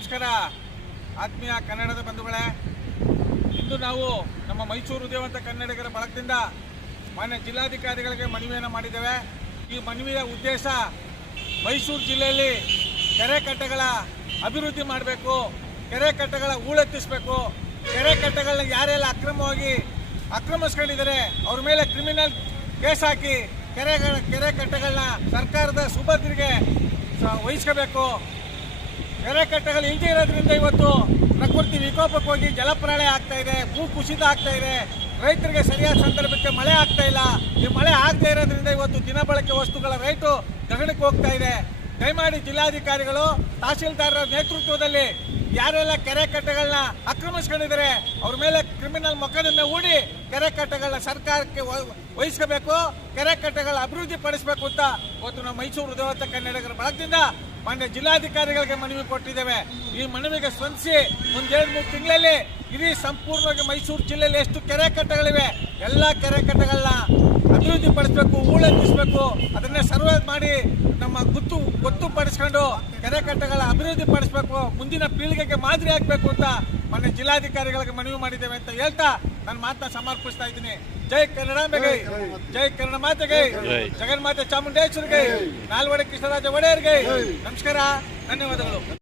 ನಮಸ್ಕಾರ ಆತ್ಮೀಯ ಕನ್ನಡದ ಬಂಧುಗಳೇ, ಇಂದು ನಾವು ನಮ್ಮ ಮೈಸೂರು ಉದಯವಂತ ಕನ್ನಡಿಗರ ಬಳಗದಿಂದ ಮಾನ್ಯ ಜಿಲ್ಲಾಧಿಕಾರಿಗಳಿಗೆ ಮನವಿಯನ್ನು ಮಾಡಿದ್ದೇವೆ. ಈ ಮನವಿಯ ಉದ್ದೇಶ ಮೈಸೂರು ಜಿಲ್ಲೆಯಲ್ಲಿ ಕೆರೆ ಕಟ್ಟೆಗಳ ಅಭಿವೃದ್ಧಿ ಮಾಡಬೇಕು, ಕೆರೆ ಕಟ್ಟೆಗಳ ಹೂಳೆತ್ತಿಸಬೇಕು, ಕೆರೆ ಕಟ್ಟೆಗಳನ್ನ ಯಾರೆಲ್ಲ ಅಕ್ರಮವಾಗಿ ಆಕ್ರಮಿಸ್ಕೊಂಡಿದ್ದಾರೆ ಅವ್ರ ಮೇಲೆ ಕ್ರಿಮಿನಲ್ ಕೇಸ್ ಹಾಕಿ ಕೆರೆ ಕಟ್ಟೆಗಳನ್ನ ಸರ್ಕಾರದ ಸುಭದ್ರಿಗೆ ವಹಿಸ್ಕೋಬೇಕು. ಕೆರೆ ಕಟ್ಟೆಗಳು ಇಲ್ಲದೆ ಇರೋದ್ರಿಂದ ಇವತ್ತು ಪ್ರಕೃತಿ ವಿಕೋಪಕ್ಕೆ ಹೋಗಿ ಜಲಪ್ರಳಯ ಆಗ್ತಾ ಇದೆ, ಭೂ ಕುಸಿತ ಆಗ್ತಾ ಇದೆ, ರೈತರಿಗೆ ಸರಿಯಾದ ಸಂದರ್ಭಕ್ಕೆ ಮಳೆ ಆಗ್ತಾ ಇಲ್ಲ. ಈ ಮಳೆ ಆಗದೆ ಇರೋದ್ರಿಂದ ಇವತ್ತು ದಿನಬಳಕೆ ವಸ್ತುಗಳ ರೇಟು ಗಗನಕ್ಕೆ ಹೋಗ್ತಾ ಇದೆ. ದಯಮಾಡಿ ಜಿಲ್ಲಾಧಿಕಾರಿಗಳು ತಹಸೀಲ್ದಾರರ ನೇತೃತ್ವದಲ್ಲಿ ಯಾರೆಲ್ಲ ಕೆರೆ ಕಟ್ಟೆಗಳನ್ನ ಆಕ್ರಮಿಸ್ಕೊಂಡಿದ್ದಾರೆ ಅವ್ರ ಮೇಲೆ ಕ್ರಿಮಿನಲ್ ಮೊಕದ್ದಮೆ ಹೂಡಿ ಕೆರೆ ಕಟ್ಟೆಗಳನ್ನ ಸರ್ಕಾರಕ್ಕೆ ವಹಿಸ್ಕೋಬೇಕು, ಕೆರೆ ಕಟ್ಟೆಗಳ ಅಭಿವೃದ್ಧಿ ಪಡಿಸಬೇಕು ಅಂತ ಇವತ್ತು ನಾವು ಮೈಸೂರು ಉದಯವಂತ ಕನ್ನಡಿಗರ ಬಳಗದಿಂದ ಮಾನ್ಯ ಜಿಲ್ಲಾಧಿಕಾರಿಗಳಿಗೆ ಮನವಿ ಕೊಟ್ಟಿದ್ದೇವೆ. ಈ ಮನವಿಗೆ ಸ್ಪಂದಿಸಿ ಒಂದು 2-3 ತಿಂಗಳಲ್ಲಿ ಇಡೀ ಸಂಪೂರ್ಣವಾಗಿ ಮೈಸೂರು ಜಿಲ್ಲೆಯಲ್ಲಿ ಎಷ್ಟು ಕೆರೆ ಕಟ್ಟೆಗಳಿವೆ ಎಲ್ಲ ಕೆರೆ ಕಟ್ಟೆಗಳನ್ನ ಅಭಿವೃದ್ಧಿ ಪಡಿಸಬೇಕು, ಹೂಳೆತ್ತಿಸಬೇಕು, ಅದನ್ನೇ ಸರ್ವೆ ಮಾಡಿ ನಮ್ಮ ಗೊತ್ತು ಪಡಿಸ್ಕೊಂಡು ಕೆರೆ ಕಟ್ಟೆಗಳ ಅಭಿವೃದ್ಧಿ ಪಡಿಸಬೇಕು, ಮುಂದಿನ ಪೀಳಿಗೆಗೆ ಮಾದರಿ ಆಗಬೇಕು ಅಂತ ಮೊನ್ನೆ ಜಿಲ್ಲಾಧಿಕಾರಿಗಳಿಗೆ ಮನವಿ ಮಾಡಿದ್ದೇವೆ ಅಂತ ಹೇಳ್ತಾ ನನ್ನ ಮಾತನ್ನ ಸಮರ್ಪಿಸ್ತಾ ಇದ್ದೀನಿ. ಜೈ ಕನ್ನಡಾಂಬೆಗೆ, ಜೈ ಕನ್ನಡ ಮಾತೆಗೆ, ಜಗನ್ಮಾತೆ ಚಾಮುಂಡೇಶ್ವರಿಗೆ, ನಾಲ್ವಡಿ ಕೃಷ್ಣರಾಜ ಒಡೆಯರ್ಗೆ ನಮಸ್ಕಾರ, ಧನ್ಯವಾದಗಳು.